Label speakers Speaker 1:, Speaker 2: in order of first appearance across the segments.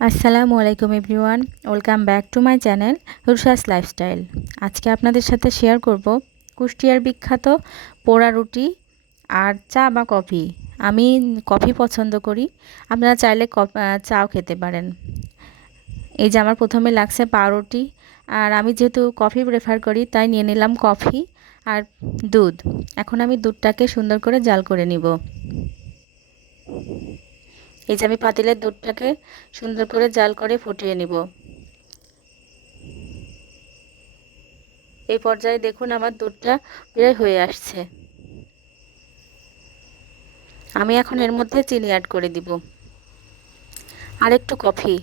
Speaker 1: আসসালামু আলাইকুম everyone, welcome back to my channel Rusha's lifestyle. আজকে আপনাদের সাথে শেয়ার করব কুষ্টিয়ার বিখ্যাত পোড়া রুটি আর চা বা কফি। আমি কফি পছন্দ করি, আপনারা চাইলে চাও খেতে পারেন। এই যে আমার প্রথমে লাগছে পাউরুটি, আর আমি যেহেতু কফি প্রেফার করি, তাই নিয়ে নিলাম কফি আর দুধ। এখন আমি দুধটাকে সুন্দর করে জাল করে নিব। এই যে আমি পাতিলের দুধটাকে সুন্দর করে জাল করে ফুটিয়ে নিব। এই পর্যায়ে দেখুন আমার দুধটা প্রায় হয়ে আসছে। আমি এখন এর মধ্যে চিনি অ্যাড করে দিব। আর একটু কফি।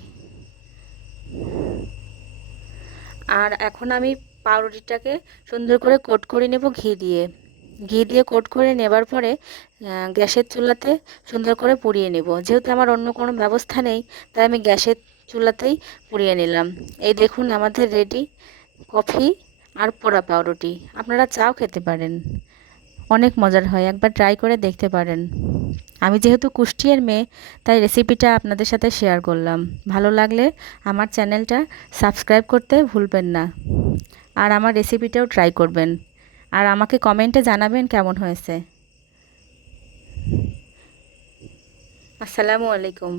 Speaker 1: আর এখন আমি পাউরুটিটাকে সুন্দর করে কোট করে নেব ঘি দিয়ে। ঘি দিয়ে কোট করে নেবার পরে গ্যাসের চুলাতে সুন্দর করে পুড়িয়ে নেব। যেহেতু আমার অন্য কোনো ব্যবস্থা নেই, তাই আমি গ্যাসের চুলাতেই পুড়িয়ে নিলাম। এই দেখুন আমাদের রেডি কফি আর পোড়া পাউরুটি। আপনারা চাও খেতে পারেন। অনেক মজার হয়, একবার ট্রাই করে দেখতে পারেন। আমি যেহেতু কুষ্টিয়ার মেয়ে, তাই রেসিপিটা আপনাদের সাথে শেয়ার করলাম। ভালো লাগলে আমার চ্যানেলটা সাবস্ক্রাইব করতে ভুলবেন না। আর আমার রেসিপিটাও ট্রাই করবেন। আর আমাকে কমেন্টে জানাবেন কেমন হয়েছে। আসসালামু আলাইকুম।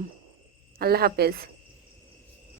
Speaker 1: আল্লাহ হাফেজ।